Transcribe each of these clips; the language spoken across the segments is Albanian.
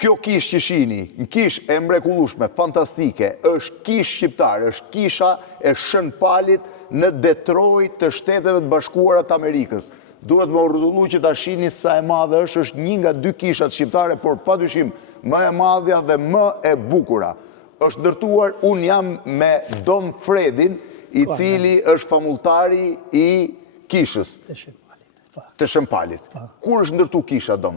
Kjo kish që shini, në kish e mrekullueshme, fantastike, është kish shqiptare, është kisha e Shën Palit në Detroit të Shteteve të Bashkuara të Amerikës. Duhet më rrotullu që ta shihni sa e madhe është një nga dy kishat shqiptare, por padyshim më e madhja dhe më e bukura. Është ndërtuar, unë jam me Dom Fredin, i cili është famulltari i kishës. Të Shën Palit. Kur është ndërtu kisha, Dom?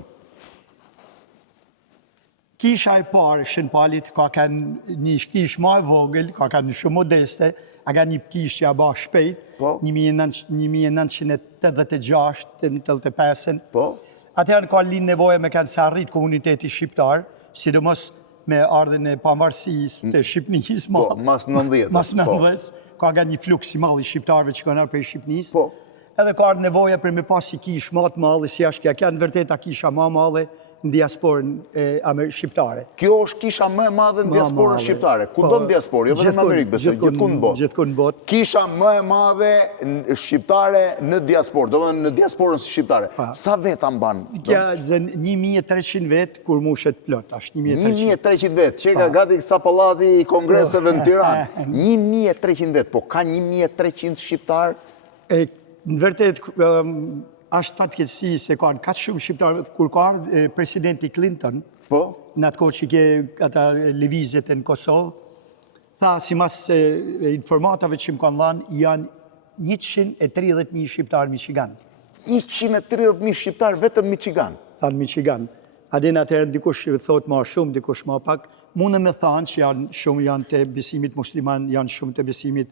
Kisha e parë Shën Palit ka kanë një kish më e vogël, ka kanë shumë modeste, a ka një kish që a ba shpejt, 1986-85. Atëherë ka lind nevoja me kanë se arrit komuniteti shqiptar, sidomos me ardhen e pavarësisë të Shqipërisë. Mas 90. Mas 90, ka një fluks i madh i shqiptarëve që kanë ardhur prej Shqipërisë. Edhe ka ardhur nevoja për me pas një kish më të madhe, si ashtu që kanë vërtet a kisha më e madhe në diasporën shqiptare. Kjo është kisha më e madhe në diasporën shqiptare. Kudo në diasporë, jo vetëm në Amerikë, besoj, gjithkund në botë. Kisha më e madhe shqiptare në diasporë, do të thënë në diasporën shqiptare. Sa veta mban? Kja 1300 vetë kur mushet plot, është 1300 vetë, që ka gati sa pallati i kongreseve në Tiranë. 1300 vetë, po ka 1300 shqiptarë? Në vërtet, është fatkeqësi se kanë kaq shumë shqiptarë, kur ka ardhur presidenti Clinton, në atë kohë që ke ata lëvizjet në Kosovë, tha sipas informatave që më kanë dhënë, janë 130.000 shqiptarë në Michigan. 130.000 shqiptarë vetëm Michigan? Thanë Michigan. Adin atëherë dikush thotë më shumë, dikush më pak. Mundë me thanë që shumë janë të besimit musliman, janë shumë të besimit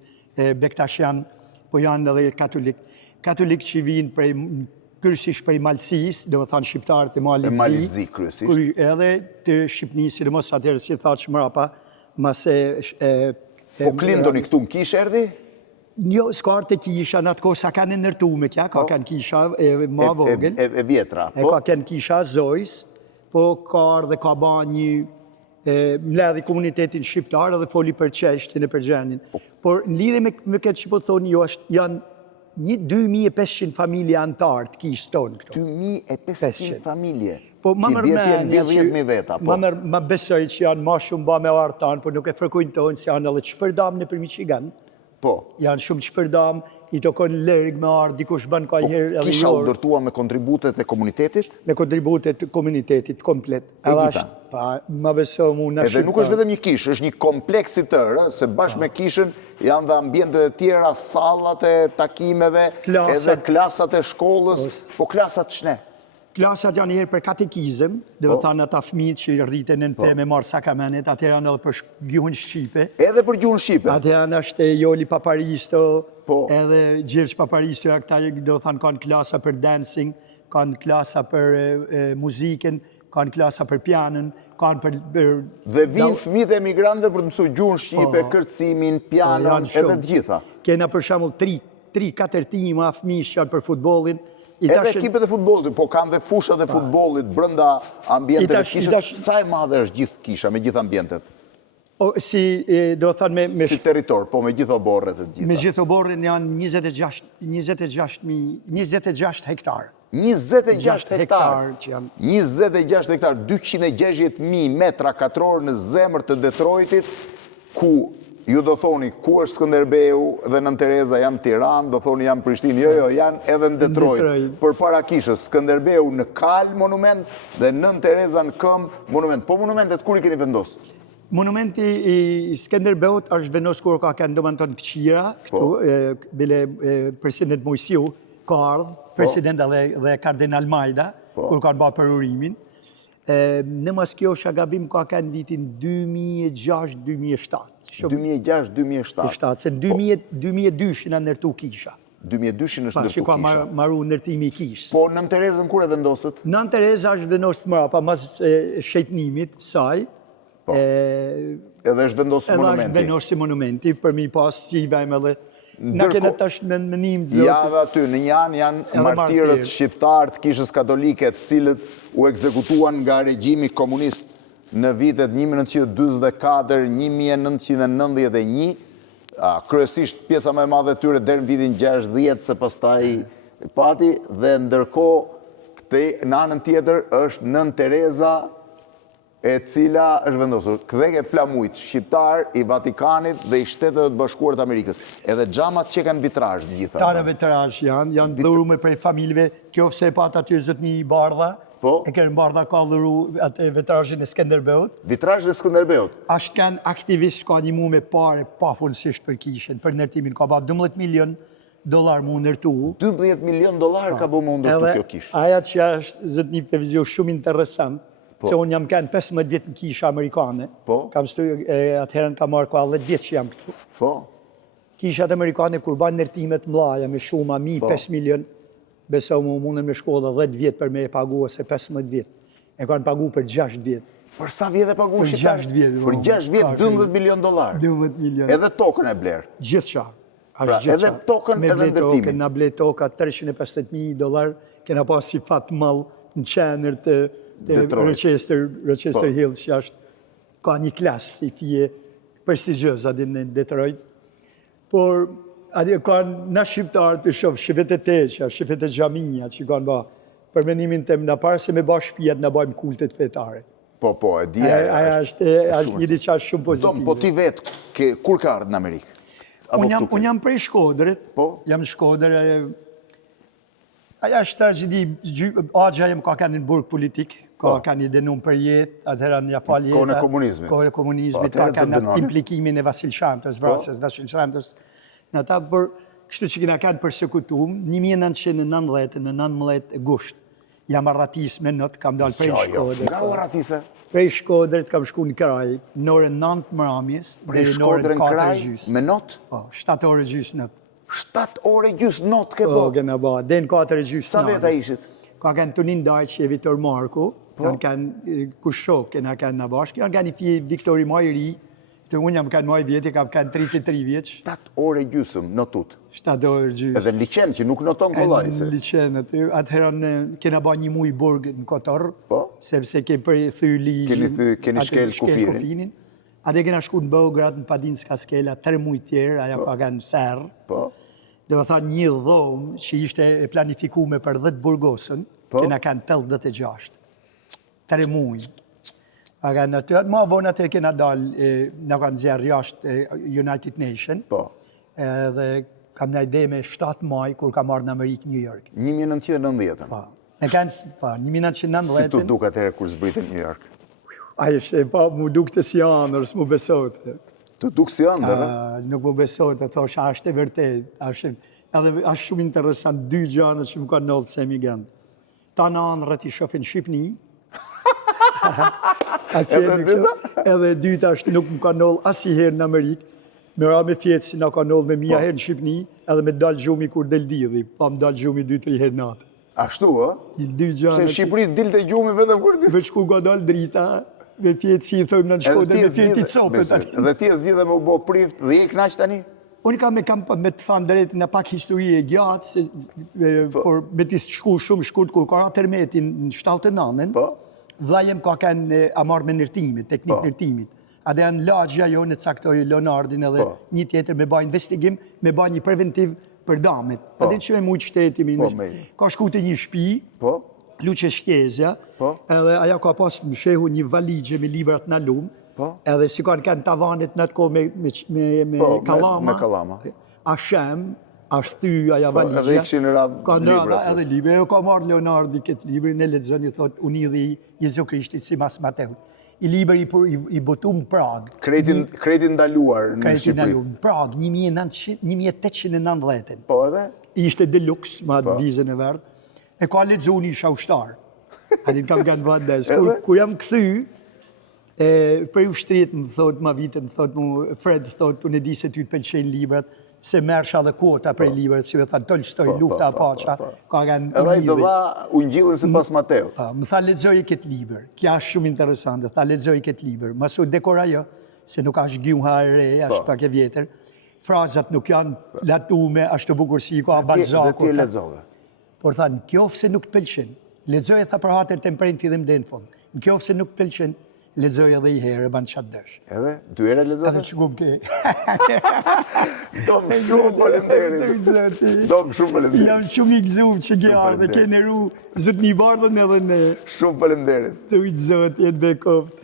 bektashian, po janë edhe katolik. Katolik që vinë kryesisht prej Malëzisë, do të thënë shqiptarët e Malëzi kryesisht. Edhe të Shqipërisë, sidomos atëherë si thatë mrapa, mase Po Clintoni këtu në kishë erdhi? Jo, s'ka ardhur te kisha në atë kohë sa kanë ndërtuar me kja, ka kanë kisha më vogël. E vjetra. Ka kanë kisha Zojs, po ka ardhur dhe ka bën një mbledhi komunitetin shqiptar dhe foli për çështjen e përgjendjen. Por në lidhje me këtë që po thoni ju, janë 2500 familje antar të kishës tonë këtu. 2500 familje? Po më veta. Ma besoj që janë ma shumë ba me artë tanë, por nuk e frekuentojnë se janë edhe çpërdam në për Michigan. Po. Janë shumë çpërdam, i tokon lërg me ardhë, dikush bën ka herë edhe Kisha u ndërtua me kontributet e komunitetit? Me kontributet e komunitetit komplet. E gjitha? Ma besoj mu në Edhe nuk është vetëm një kishë, është një kompleks i tërë, se bashkë me kishën janë dhe ambientet e tjera, sallat e takimeve, edhe klasat e shkollës, po klasat shne? Klasat janë herë për katekizëm, dhe të thanë ata fëmijët që rriten në fe me marë sakamenet, atë janë edhe për gjuhën shqipe. Edhe për gjuhën shqipe? Atë janë është Joli Paparisto, edhe Gjergj Paparisto, këta do të thanë kanë klasa për dancing, kanë klasa për muzikën, kanë klasa për pianën, kanë për... Dhe vinë fëmijët e emigrantëve për të mësuar gjuhën shqipe, kërcimin, pianon, edhe të gjitha? Kena për shembull 3-4 tima fëmijë që janë për futbollin. Edhe ekipet e futbollit, po kanë dhe fushat e futbollit brenda ambienteve kishës. Sa e madhe është gjithë kisha me gjithë ambientet? Si, do të thënë me... Si territor, po me gjithë oborret e gjitha. Me gjithë oborrin janë 26 hektar. 26 hektar? 26 hektar, 260.000 metra katror në zemër të Detroitit, ku ju do thoni, ku është Skënderbeu dhe Nën Tereza janë Tiranë, do thoni janë Prishtinë, jo, janë edhe në Detroit. Për para kishës, Skënderbeu në Kal monument dhe Nën Tereza në Këmbë monument. Po monumentet kur i keni vendosë? Monumenti i Skënderbeut është vendosë kur ka kënë domethënë këqira, këtu, bile president Mojsiu ka ardhë, president dhe kardinal Majda, kur kanë bërë për urimin. Në mas kjo shagabim ka kënë vitin 2006-2007. 2006-2007. Se në 2002 në nërtu kisha. 2002 është ndërtu kisha. Që ka maru nërtimi i kishës. Po Nën Terezën kur e vendosët? Nën Tereza është vendosët mëra, pa mas shejtnimit saj. Edhe është vendosë monumenti? Edhe është vendosë monumenti, për mi pas që i vejmë edhe... Në kene tash në menim... Ja dhe aty, në janë martirët shqiptarë të kishës katolike, cilët u ekzekutuan nga regjimi komunist në vitet 1924-1991, kryesisht pjesa më e madhe tyre deri në vitin 60, se pastaj pati, dhe ndërkohë në anën tjetër është Nën Tereza e cila është vendosur ktheke flamujt shqiptar i Vatikanit dhe i Shteteve të Bashkuara të Amerikës. Edhe xhamat që kanë vitrazh të gjitha. Tare vitrazh janë dhuruar prej familjeve, qofse e pat aty zotni i Bardha, e kërë Bardha ka dhuru atë vitrazhin e Skënderbeut. Vitrazhin e Skënderbeut? Ashtë kanë aktivist ka një mu me pare pafundësisht për kishen, për nërtimin, ka ba $12 milion mu nërtu. $12 milion ka bu mu ndërtu kjo kish. Aja që është zotni për vizio shumë interesant, se unë jam kanë 15 vjetë në kisha amerikane, kam stu, atëherën ka marrë ka 10 vjetë që jam këtu. Kishat amerikane kur banë nërtimet mlaja me shumë, 5 milion, beso mu mundën me shkolla 10 vjetë për me e pagu ose 15 vjetë. E kanë pagu për 6 vjetë. Për sa vjetë e pagu shqiptar? Për 6 vjetë. Për 6 vjetë $12 milion. 12 milion. Edhe tokën e blerë? Gjithë qa. Edhe tokën edhe ndërtimin? Na ble toka $350,000, kena pas si fatë malë në qenër të Rochester Hills, që është ka një klasë, si fije prestigjës adin në Detroit. Por, ka në shqiptarë të shofë, shifet e teqa, shifet e gjaminja që kanë ba, për menimin të më në parë se me ba shpijat në bajmë kultet fetare. Po, e dhja e aja është një diqa shumë pozitive. Po ti vetë, kur ka ardhë në Amerikë? Unë jam prej Shkodrët, jam Shkodrë, aja është tragedi, agja jem ka kanë në burg politik, ka kanë i denum për jetë, atëhera një falë jetë. Kone komunizmit. Kone komunizmit, ka kanë atë implikimin e Vasil Shantës, vrasës Vasil Shantës. Në ta për kështu që kina kanë përsekutum, 1919 gusht, jam arratis me nëtë, kam dalë prej Shkodrët. Nga u arratise? Prej Shkodrët kam shku në kraj, në orën 9 mëramjes, prej Shkodrën në kraj, me notë? Po, 7 orë gjysë nëtë. 7 orë gjysë notë ke po? Po, gëna ba, den 4 gjysë sa veta ishit? Ka kanë Tunin Dajqi e Vitor Marko, kanë Kushok, kena kanë në bashkë, kanë i fje Viktori Majri, të unë jam kanë maj vjetë, kam kanë 33 vjetë. 7 orë gjysëm notut? 7 orë gjysë. Edhe liqen që nuk noton kollaj se? Liqen, atëherën kena ba një muj burg në Kotor, sepse ke për thyli... Keni shkel kufirin? Ate kena shku në Beograd, në Padinska skela, 3 muj tjerë, aja ka kanë therë. Dhe më tha një dhomë që ishte planifikume për 10 burgosën, kena kanë 86. 3 muj. Ma vonë atër kena dalë, në kanë zjarë jashtë United Nation, dhe kam në ide me 7 maj, kur kam marrë në Amerikë, New York. 1990? Me kanë, 1990. Si tu duk atëre kur zbritin New York? Aje shte, mu duk të si anër, s'mu besote. Të duk si anër, dhe? Nuk mu besote, thosh, ashtë e vërtet. Edhe ashtë shumë interesant, 2 gjanët që më ka nëllë se emigrant. Ta në anërët i shofin Shqipni, edhe dyta është nuk më ka nëllë asiherë në Amerikë, me ra me fjetë si në ka nëllë me mija herë në Shqipni, edhe me dalë gjumi kur del didhi, pa më dalë gjumi 2-3 herë natë. Ashtu, a? Se Shqipëri dilte gjumi vetëm kur dy? Veç ku ka dalë drita, me fjetë si i thëmë në Shkodër, me fjetë i copët. Dhe ti e zgjidhe me u bo prift dhe je knaq tani? Unë kam me të thanë drejtë në pak histori e gjatë, por me t'i shku shumë shkurt, kur ka termetin në 79-ën, vlajem ka kanë amarë me nërtimit, teknik nërtimit. A dhe janë lagja jo në caktoj Leonardin edhe një tjetër me ba investigim, me ba një preventiv për damet. A dhe që me mujtë shtetimin, ka shku të një shpi, Luqe Shkezja, edhe aja ka pas më shehu një valigje me librat në lumë, edhe si kanë tavanit në të ko me kalama, Ashem, ashty aja valigja, edhe i këshin ka nërra edhe libre, e ka marrë Leonardi këtë libre, në ledzën i thot, unë idhi Jezu Krishtit si mas Mateu. I liber i botu në Prag. Kreti ndaluar në Shqipëri. Kreti ndaluar në Prag, 1890. Po edhe? Ishte deluxe, ma të vizën e verdë. E ka ledzoni isha ushtarë. Adin kam kanë vëndes. Kur jam këthy, prej ushtrit më thot, ma vitën, thot mu, Fred thot, unë e di se ty të pëlqen librat, se mersha dhe kuota prej librat, si dhe tha Tolstoj, Lufta e Pacha, ka kanë edhe i të dha ungjillin si pas Mateo. Më tha ledzoj këtë liber, kja është shumë interesante, tha ledzoj këtë liber, mësu dekora jo, se nuk ashtë gjuha e re, ashtë pak e vjetër, frazat nuk janë latume, ashtë të bukur si, ka balzako. Dhe ti e ledzove? Por tha, në kjo se nuk të pëlqen, ledzoj e tha për hatër të mprejnë fillim dhe në fond, në kjo se nuk të pëlqen, ledzoj edhe i herë, e banë qatë dësh. Edhe? 2 herë ledzoj? Edhe që gum ke. Dom shumë falenderit. Dom shumë falenderit. Jam shumë i gëzum që gjarë dhe kene ru zëtë një bardhën edhe në... Shumë falenderit. Të ujtë zëtë, jetë be koftë.